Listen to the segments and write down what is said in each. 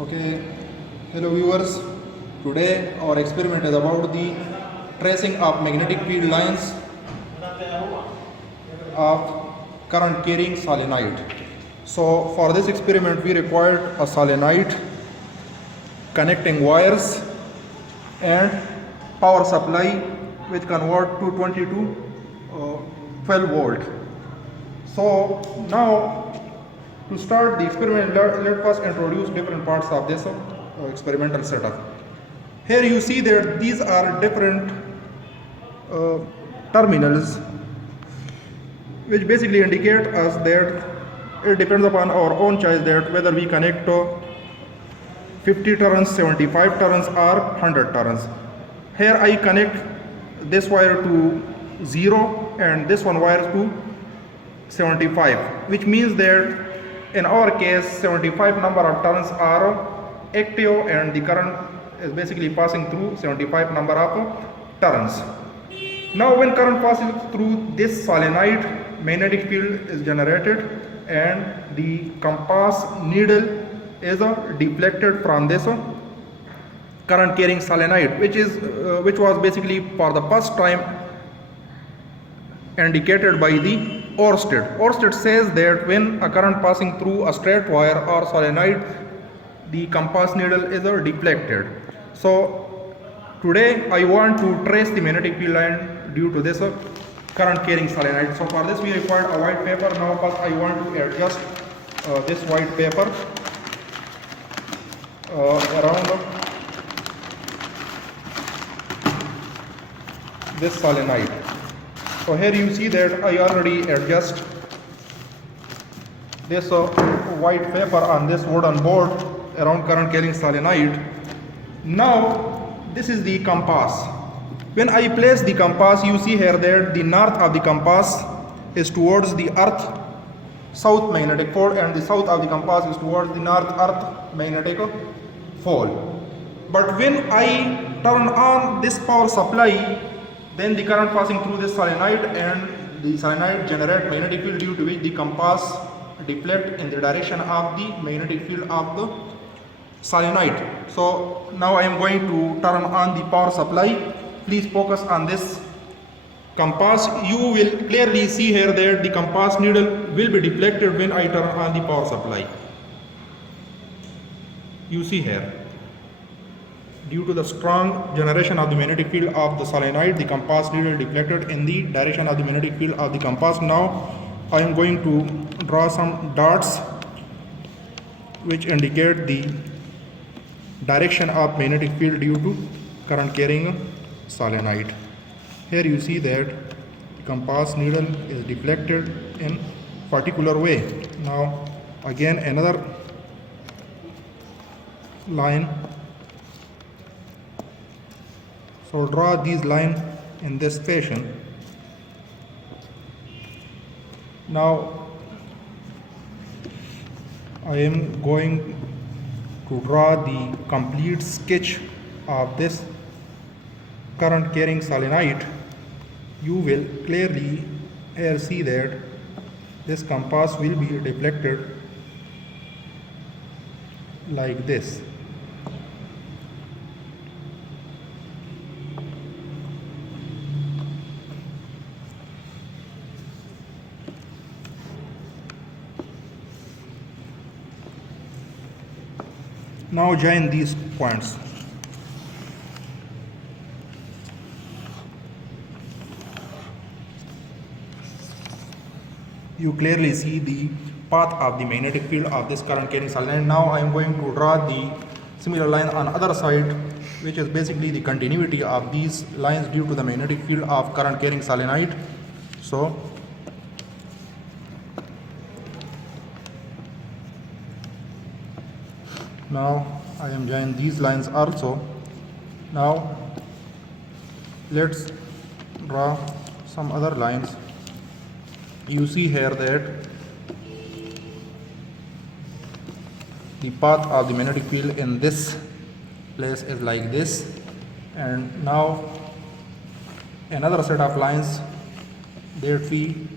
Okay, hello viewers. Today our experiment is about the tracing of magnetic field lines of current carrying solenoid. So for this experiment we required a solenoid, connecting wires and power supply which convert 220 to 12 volt. So now to start the experiment, let us introduce different parts of this experimental setup. Here you see that these are different terminals which basically indicate us that it depends upon our own choice that whether we connect 50 turns, 75 turns or 100 turns. Here I connect this wire to 0 and this one wire to 75, which means that in our case 75 number of turns are active and the current is basically passing through 75 number of turns. Now when current passes through this solenoid, magnetic field is generated and the compass needle is deflected from this current carrying solenoid, which was basically for the first time indicated by the Oersted. Oersted says that when a current passing through a straight wire or solenoid, the compass needle is deflected. So today I want to trace the magnetic field line due to this current carrying solenoid. So for this we require a white paper. Now first I want to adjust this white paper around this solenoid. So here you see that I already adjust this white paper on this wooden board around current carrying solenoid. Now this is the compass. When I place the compass, you see here that the north of the compass is towards the earth south magnetic pole and the south of the compass is towards the north earth magnetic pole. But when I turn on this power supply, then the current passing through this solenoid and the solenoid generate magnetic field due to which the compass deflect in the direction of the magnetic field of the solenoid. So now I am going to turn on the power supply. Please focus on this compass. You will clearly see here that the compass needle will be deflected when I turn on the power supply. You see here, due to the strong generation of the magnetic field of the solenoid, the compass needle deflected in the direction of the magnetic field of the compass. Now I am going to draw some dots which indicate the direction of magnetic field due to current carrying solenoid. Here you see that the compass needle is deflected in particular way. Now again another line. So draw these lines in this fashion. Now I am going to draw the complete sketch of this current carrying solenoid. You will clearly here see that this compass will be deflected like this. Now join these points. You clearly see the path of the magnetic field of this current carrying solenoid. Now I am going to draw the similar line on other side, which is basically the continuity of these lines due to the magnetic field of current carrying solenoid. So now I am joining these lines also. Now let's draw some other lines. You see here that the path of the magnetic field in this place is like this, and now another set of lines that we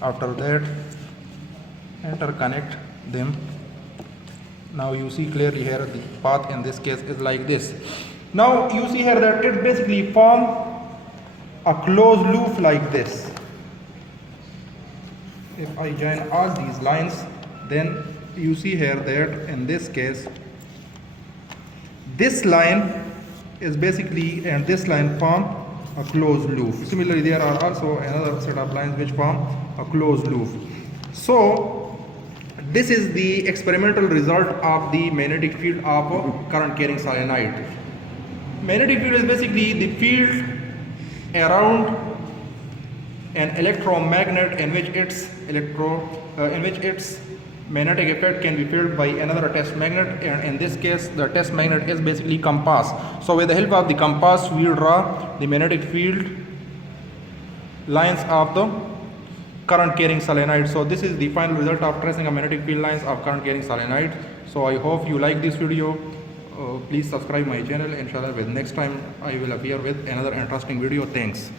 after that interconnect them Now you see clearly here the path in this case is like this. Now you see here that it basically form a closed loop like this. If I join all these lines, then you see here that in this case this line is basically, and this line form a closed loop. Similarly, there are also another set of lines which form a closed loop. So this is the experimental result of the magnetic field of current carrying solenoid. Magnetic field is basically the field around an electromagnet in which its magnetic effect can be felt by another test magnet, and in this case the test magnet is basically compass. So with the help of the compass we will draw the magnetic field lines of the current carrying solenoid. So this is the final result of tracing a magnetic field lines of current carrying solenoid. So I hope you like this video. Please subscribe my channel. Inshallah with next time I will appear with another interesting video. Thanks.